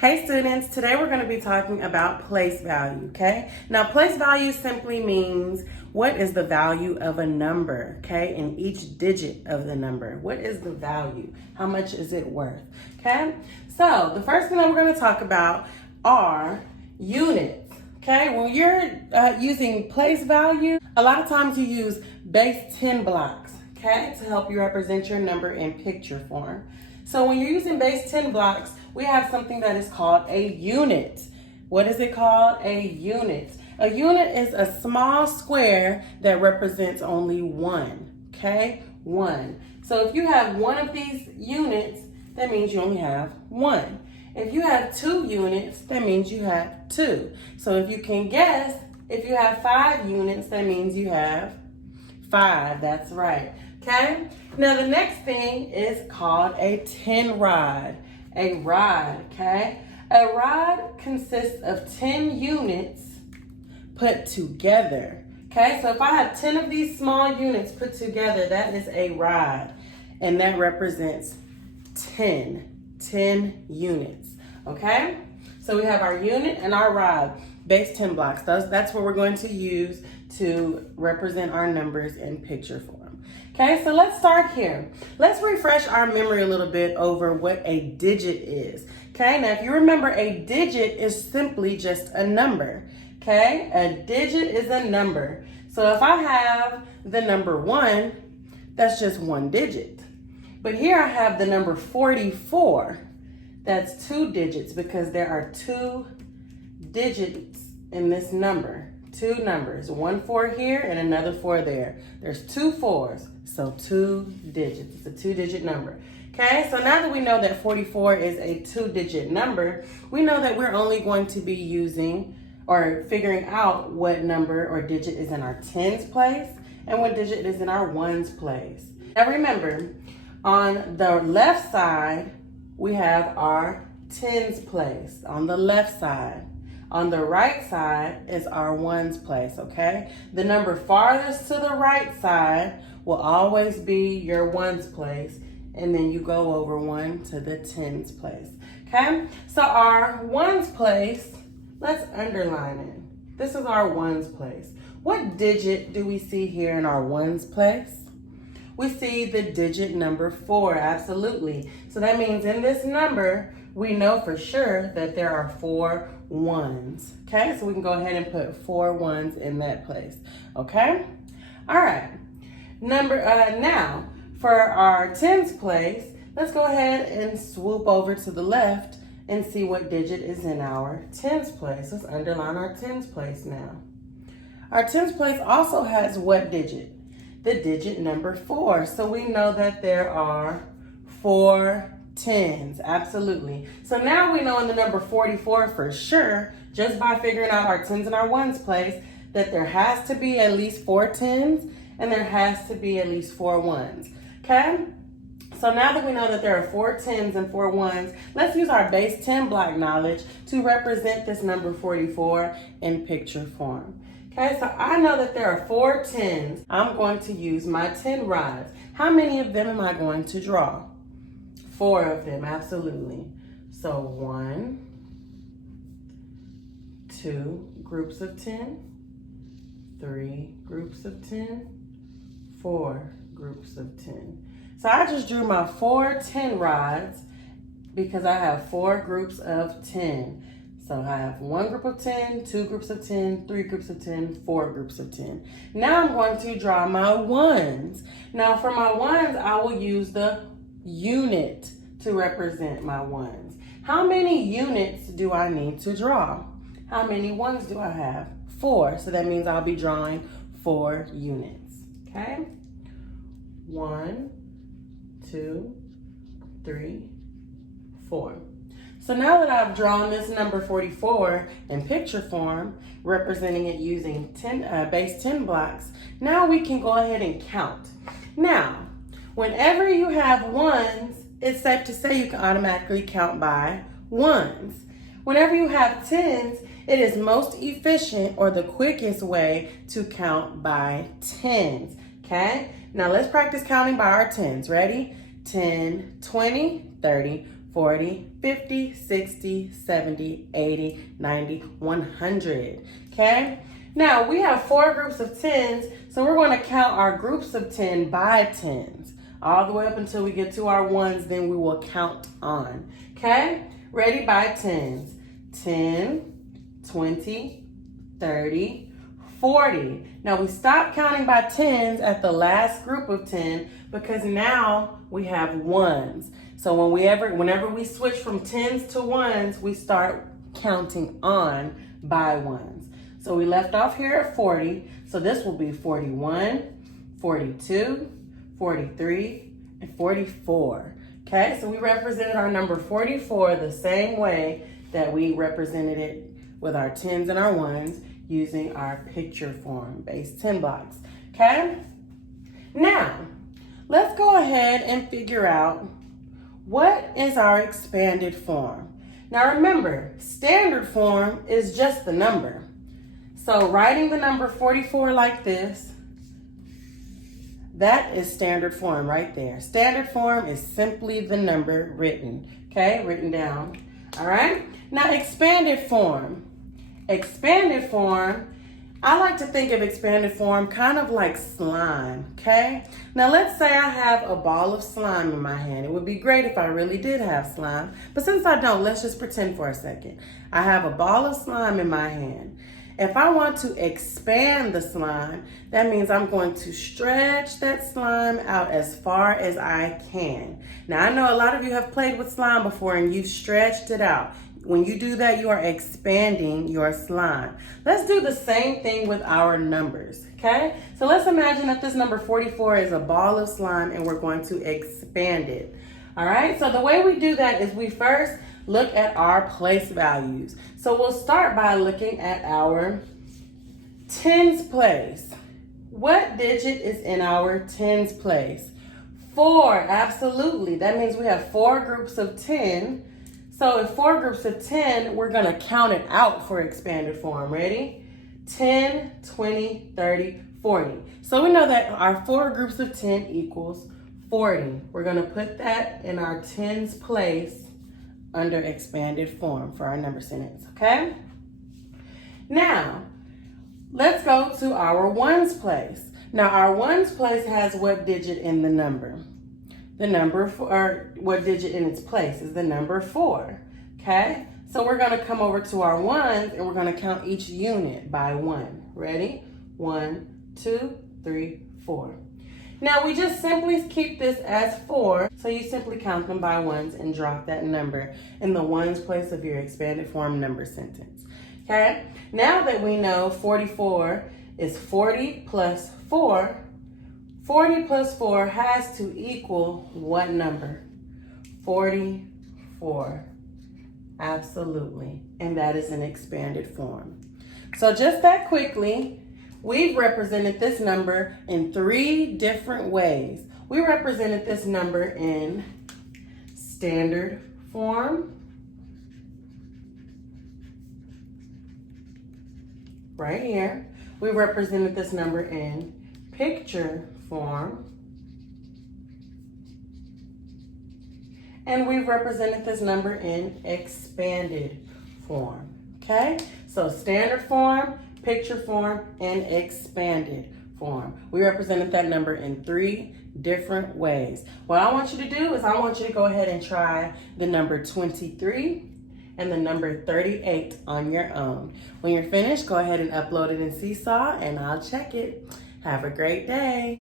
Hey students, today we're going to be talking about place value, okay? Now place value simply means what is the value of a number, okay? And each digit of the number. What is the value? How much is it worth, okay? So the first thing that we're going to talk about are units, okay? When you're using place value, a lot of times you use base 10 blocks, okay? To help you represent your number in picture form. So when you're using base 10 blocks, we have something that is called a unit. What is it called? A unit. A unit is a small square that represents only one, okay? One. So if you have one of these units, that means you only have one. If you have 2 units, that means you have 2. So if you can guess, if you have 5 units, that means you have 5. That's right. Okay? Now the next thing is called a 10 rod. A rod, okay? A rod consists of 10 units put together. Okay? So if I have 10 of these small units put together, that is a rod. And that represents 10 units. Okay? So we have our unit and our rod, base 10 blocks. That's what we're going to use to represent our numbers in picture form. Okay, so let's start here. Let's refresh our memory a little bit over what a digit is. Okay, now if you remember, a digit is simply just a number. Okay, a digit is a number. So if I have the number 1, that's just 1 digit. But here I have the number 44. That's 2 digits because there are 2 digits in this number. 2 numbers, 1 4 here and another 4 there. There's 2 4s, so 2 digits. It's a 2-digit number. Okay, so now that we know that 44 is a 2-digit number, we know that we're only going to be using or figuring out what number or digit is in our tens place and what digit is in our ones place. Now remember, on the left side, we have our tens place on the left side. On the right side is our ones place, okay? The number farthest to the right side will always be your ones place, and then you go over 1 to the tens place, okay? So our ones place, let's underline it. This is our ones place. What digit do we see here in our ones place? We see the digit number 4, absolutely. So that means in this number, we know for sure that there are 4 ones. Okay, so we can go ahead and put 4 ones in that place. Okay, all right. Now for our tens place, let's go ahead and swoop over to the left and see what digit is in our tens place. Let's underline our tens place now. Our tens place also has what digit? The digit number 4. So we know that there are 4 tens, absolutely. So now we know in the number 44 for sure, just by figuring out our tens and our ones place, that there has to be at least 4 tens and there has to be at least 4 ones, okay? So now that we know that there are 4 tens and 4 ones, let's use our base 10 block knowledge to represent this number 44 in picture form. Okay, so I know that there are 4 tens. I'm going to use my 10 rods. How many of them am I going to draw? 4 of them, absolutely. So 1, 2 groups of 10, 3 groups of 10, 4 groups of 10. So I just drew my 4 10 rods because I have 4 groups of 10. So I have 1 group of 10, 2 groups of 10, 3 groups of 10, 4 groups of 10. Now I'm going to draw my ones. Now for my ones, I will use the unit to represent my ones. How many units do I need to draw? How many ones do I have? 4. So that means I'll be drawing 4 units. Okay? 1, 2, 3, 4. So now that I've drawn this number 44 in picture form, representing it using base 10 blocks, now we can go ahead and count. Now, whenever you have ones, it's safe to say you can automatically count by ones. Whenever you have tens, it is most efficient or the quickest way to count by tens, okay? Now let's practice counting by our tens. Ready? 10, 20, 30, 40, 50, 60, 70, 80, 90, 100. Okay? Now, we have 4 groups of 10s, so we're going to count our groups of 10 by 10s. All the way up until we get to our 1s, then we will count on. Okay? Ready? By 10s. 10, 20, 30, 40. Now, we stop counting by 10s at the last group of 10 because now we have 1s. So whenever we switch from 10s to 1s, we start counting on by 1s. So we left off here at 40. So this will be 41, 42, 43, and 44. Okay, so we represented our number 44 the same way that we represented it with our 10s and our 1s using our picture form, base 10 blocks. Okay, now let's go ahead and figure out what is our expanded form. Now remember, standard form is just the number. So writing the number 44 like this, that is standard form right there. Standard form is simply the number written, okay, written down. All right, now expanded form. Expanded form, I like to think of expanded form kind of like slime, okay? Now let's say I have a ball of slime in my hand. It would be great if I really did have slime, but since I don't, let's just pretend for a second. I have a ball of slime in my hand. If I want to expand the slime, that means I'm going to stretch that slime out as far as I can. Now I know a lot of you have played with slime before and you've stretched it out. When you do that, you are expanding your slime. Let's do the same thing with our numbers, okay? So let's imagine that this number 44 is a ball of slime and we're going to expand it. All right, so the way we do that is we first look at our place values. So we'll start by looking at our tens place. What digit is in our tens place? 4, absolutely. That means we have 4 groups of 10. So if 4 groups of 10, we're gonna count it out for expanded form. Ready? 10, 20, 30, 40. So we know that our 4 groups of 10 equals 40. We're gonna put that in our tens place under expanded form for our number sentence, okay? Now, let's go to our ones place. Now our ones place has what digit in the number? The number 4, or what digit in its place is the number 4, okay? So we're gonna come over to our ones and we're gonna count each unit by 1. Ready? 1, 2, 3, 4. Now we just simply keep this as 4, so you simply count them by 1s and drop that number in the ones place of your expanded form number sentence, okay? Now that we know 44 is 40 plus 4, 40 plus 4 has to equal what number? 44. Absolutely. And that is an expanded form. So just that quickly, we've represented this number in 3 different ways. We represented this number in standard form, right here. We represented this number in picture form, and we've represented this number in expanded form, okay? So standard form, picture form, and expanded form. We represented that number in 3 different ways. What I want you to do is I want you to go ahead and try the number 23 and the number 38 on your own. When you're finished, go ahead and upload it in Seesaw and I'll check it. Have a great day.